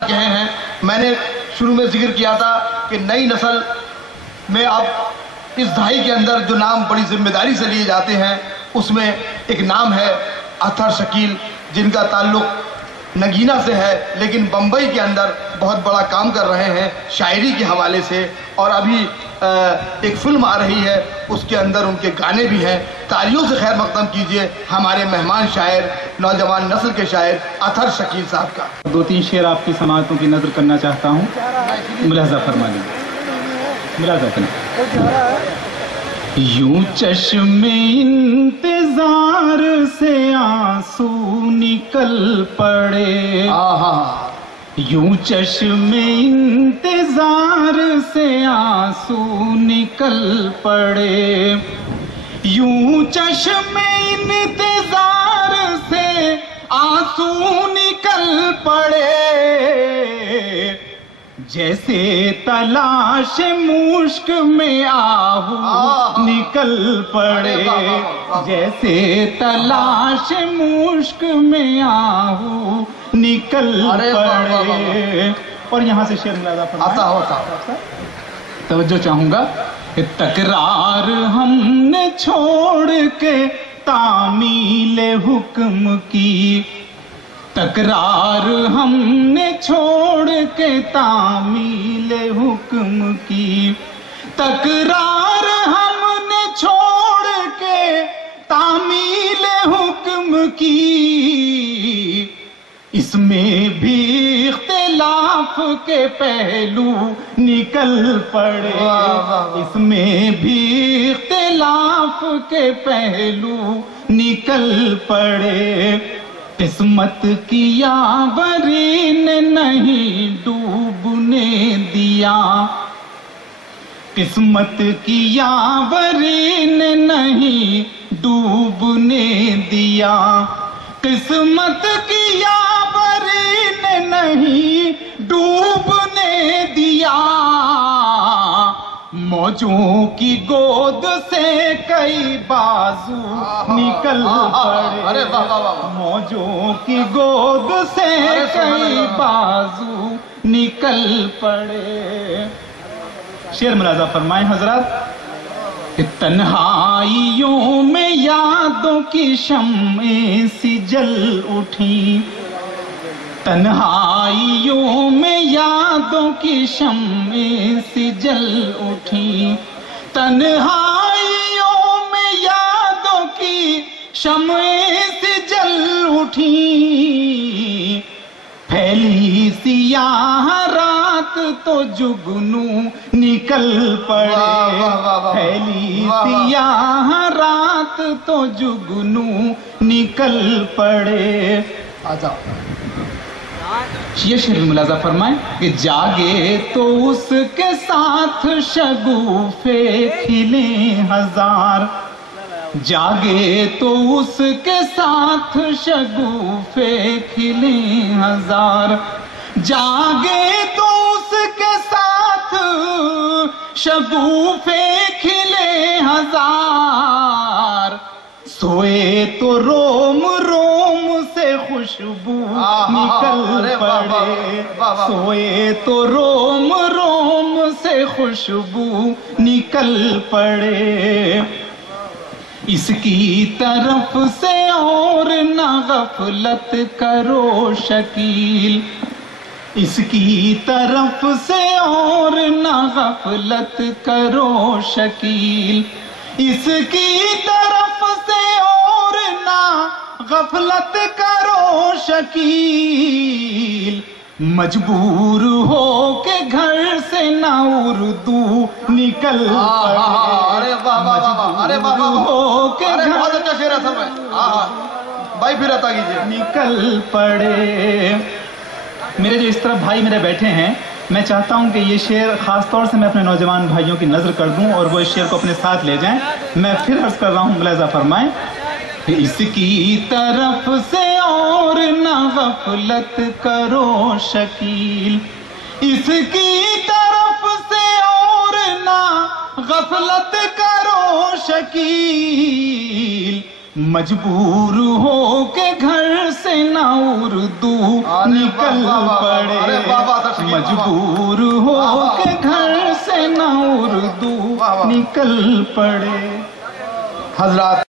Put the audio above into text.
کہے ہیں. میں نے شروع میں ذکر کیا تھا کہ نئی نسل میں اب اس دہائی کے اندر جو نام بڑی ذمہ داری سے لیے جاتے ہیں اس میں ایک نام ہے اطہر شکیل، جن کا تعلق نگینہ سے ہے لیکن بمبئی کے اندر بہت بڑا کام کر رہے ہیں شاعری کے حوالے سے، اور ابھی ایک فلم آ رہی ہے اس کے اندر ان کے گانے بھی ہیں. تالیوں سے خیر مقدم کیجئے ہمارے مہمان شاعر، نوجوان نسل کے شاعر اطہر شکیل صاحب کا. 2-3 شعر آپ کی سماعتوں کی نظر کرنا چاہتا ہوں، ملاحظہ فرما لیجیے. ملاحظہ کریں. یوں چشم انتظار سے آنسو نکل پڑے، یوں چشم انتظار سے آنسو نکل پڑے، یوں چشم انتظار سے آنسو نکل پڑے، جیسے تلاش مشک میں آہو نکل پڑے، جیسے تلاش مشک میں آہو نکل پڑے. اور یہاں سے شعر ملاحظہ فرمائیں. توجہ چاہوں گا کہ تکرار ہم نے چھوڑ کے تعمیل حکم کی، تکرار ہم نے چھوڑ کے تعمیل حکم کی، تکرار ہم نے چھوڑ کے تعمیل حکم کی، اس میں بھی اختلاف کے پہلو نکل پڑے، اس میں بھی اختلاف کے پہلو نکل پڑے. قسمت کی یاوری نے نہیں ڈوبنے دیا، قسمت کی یاوری نے نہیں ڈوبنے دیا، قسمت کی یاوری نے نہیں ڈوبنے دیا، موجوں کی گود سے کئی بازو نکل پڑے، موجوں کی گود سے کئی بازو نکل پڑے. شعر ملاحظہ فرمائیں حضرات کہ تنہائیوں میں یادوں کی شمعیں سی جل اٹھیں، تنہائیوں میں یادوں کی شمعیں سی جل اٹھیں، تنہائیوں میں یادوں کی شمعیں سی جل اٹھیں، پھیلی سیاہ رات تو جگنو نکل پڑے، پھیلی سیاہ رات تو جگنو نکل پڑے. یہ شعر ملاحظہ فرمائیں کہ جاگے تو اس کے ساتھ شگوفے کھلیں ہزار، جاگے تو اس کے ساتھ شگوفے کھلیں ہزار، جاگے تو اس کے ساتھ شگوفے کھلیں ہزار، سوئے تو روم روم سے خوشبو نکل پڑے، سوئے تو روم روم سے خوشبو نکل پڑے، اس کی طرف سے اور نہ غفلت کرو شکیل، اس کی طرف سے اور نہ غفلت کرو شکیل، اس کی طرف سے اور نہ غفلت کرو شکیل، مجبور ہو کے گھر سے نہ اردو نکل پڑے، مجبور ہو کے گھر بھائی پھر عطا کیجئے نکل پڑے. میرے جو اس طرف بھائی میرے بیٹھے ہیں، میں چاہتا ہوں کہ یہ شعر خاص طور سے میں اپنے نوجوان بھائیوں کی نظر کر دوں اور وہ اس شعر کو اپنے ساتھ لے جائیں. میں پھر عرض کر رہا ہوں، ملاحظہ فرمائیں. اس کی طرف سے اور نہ غفلت کرو شکیل، اس کی طرف سے اور نہ غفلت کرو شکیل، مجبور ہو کے گھر سے نہ اردو نکل پڑے، مجبور ہو کے گھر سے نہ اردو نکل پڑے۔ حضرات